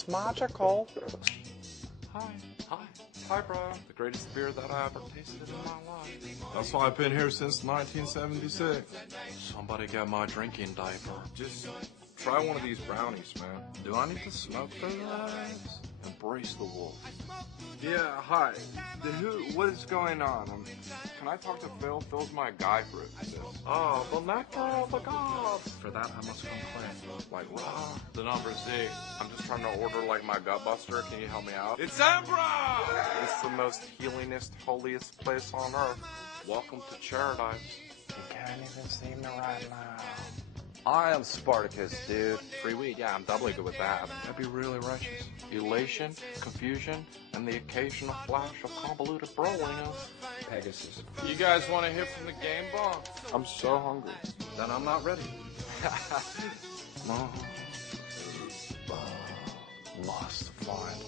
It's magical. Hi, bro. The greatest beer that I ever tasted in my life. That's why I've been here since 1976. Somebody get my drinking diaper. Just try one of these brownies, man. Do I need to smoke for this? Embrace the wolf. Yeah, hi. What is going on? Can I talk to Phil? Phil's my guy for this. Oh, the nectar of the gods. For that, I must complain. Like, what? The number's Z. I'm just trying to order, like, my gut buster. Can you help me out? It's Embra! It's the most healingest, holiest place on earth. Welcome to Paradise. You can't even see me right now. I am Spartacus, dude. Free weed, yeah, I'm doubly good with that. That'd be really righteous. Elation, confusion, and the occasional flash of convoluted broliness. Pegasus. You guys want to hit from the game bar? I'm so hungry. Then I'm not ready. Must find